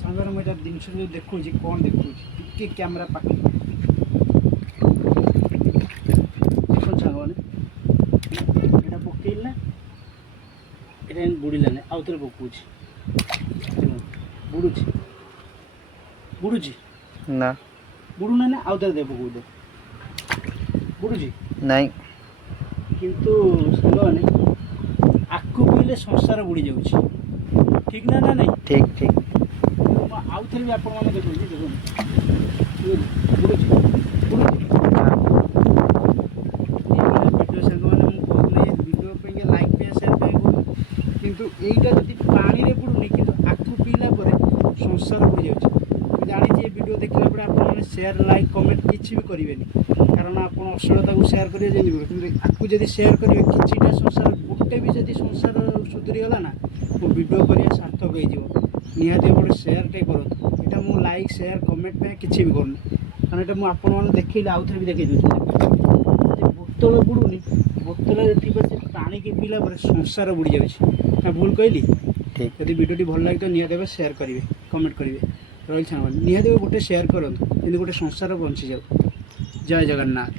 ସାଙ୍ଗରେ ମୁଁ ଏଇଟା ଜିନିଷ ଯେଉଁ ଦେଖାଉଛି କ'ଣ ଦେଖାଉଛି ଟିକେ କ୍ୟାମେରା ପାଖ ଦେଖନ୍ତୁ ସାଙ୍ଗମାନେ ଏଇଟା ପକେଇଲି ନା ଏଇଟା ଏମିତି ବୁଡ଼ିଲାନି ଆଉ ଥରେ ପକାଉଛି ବୁଡ଼ୁଛି ବୁଡ଼ୁଛି ନା ବୁଡ଼ୁନା ନା ଆଉ ଥରେ ଦେବ ପକାଉ ବୁଡ଼ୁଛି ନାଇଁ କିନ୍ତୁ ସାଙ୍ଗମାନେ ଆକୁ ପିଇଲେ ସଂସାର ବୁଡ଼ି ଯାଉଛି ଠିକ୍ ନା ନା ନାଇଁ ଠିକ୍ ଠିକ୍ ମୁଁ ଆଉ ଥରେ ବି ଆପଣମାନେ ଦେଖୁଛି ଦେଖନ୍ତୁ ବୁଡ଼ୁଛି ବୁଡ଼ୁଛି ଭିଡ଼ିଓ ସାଙ୍ଗମାନେ ମୁଁ କହୁଥିଲି ଭିଡ଼ିଓ ପାଇଁକା ଲାଇକ୍ ପାଇଁ ସେୟାର ପାଇଁ କହୁଥିଲି କିନ୍ତୁ ଏଇଟା ଯଦି ପାଣିରେ ବୁଡ଼ୁନି କିନ୍ତୁ ଆକୁ ପିଇଲା ପରେ ସଂସାର ବୁଡ଼ି ଯାଉଛି ମୁଁ ଜାଣିଛି ଏ ଭିଡ଼ିଓ ଦେଖିଲା ପରେ ଆପଣମାନେ ସେୟାର ଲାଇକ୍ କମେଣ୍ଟ କିଛି ବି କରିବେନି କାରଣ ଆପଣ ଅଶ୍ଳୀଳତାକୁ ସେୟାର କରିବେ ଜାଣିବେ କିନ୍ତୁ ଆକୁ ଯଦି ସେୟାର କରିବେ କିଛିଟା ସଂସାର ଗୋଟେ ବି ଯଦି ସଂସାର ସୁଧୁରିଗଲା ନା ମୋ ଭିଡ଼ିଓ କରିବା ସାର୍ଥକ ହେଇଯିବ ନିହାତି ଗୋଟେ ସେୟାରଟେ କରନ୍ତୁ ଏଇଟା ମୁଁ ଲାଇକ୍ ସେୟାର କମେଣ୍ଟ ପାଇଁ କିଛି ବି କରୁନି କାରଣ ଏଇଟା ମୁଁ ଆପଣମାନେ ଦେଖେଇଲେ ଆଉ ଥରେ ବି ଦେଖେଇ ଦେଉଛି ଯଦି ବୋତଲ ବୁଡ଼ୁନି ବୋତଲରେ ଥିବା ସେ ପାଣିକି ପିଇଲା ପରେ ସଂସାର ବୁଡ଼ି ଯାଉଛି ନା ଭୁଲ କହିଲି ଠିକ୍ ଯଦି ଭିଡ଼ିଓଟି ଭଲ ଲାଗିବ ନିହାତି ଭାବେ ସେୟାର କରିବେ କମେଣ୍ଟ କରିବେ ରହିଲି ସାଙ୍ଗମାନେ ନିହାତି ଭାବେ ଗୋଟେ ସେୟାର କରନ୍ତୁ କିନ୍ତୁ ଗୋଟେ ସଂସାର ବଞ୍ଚିଯାଉ ଜୟ ଜଗନ୍ନାଥ।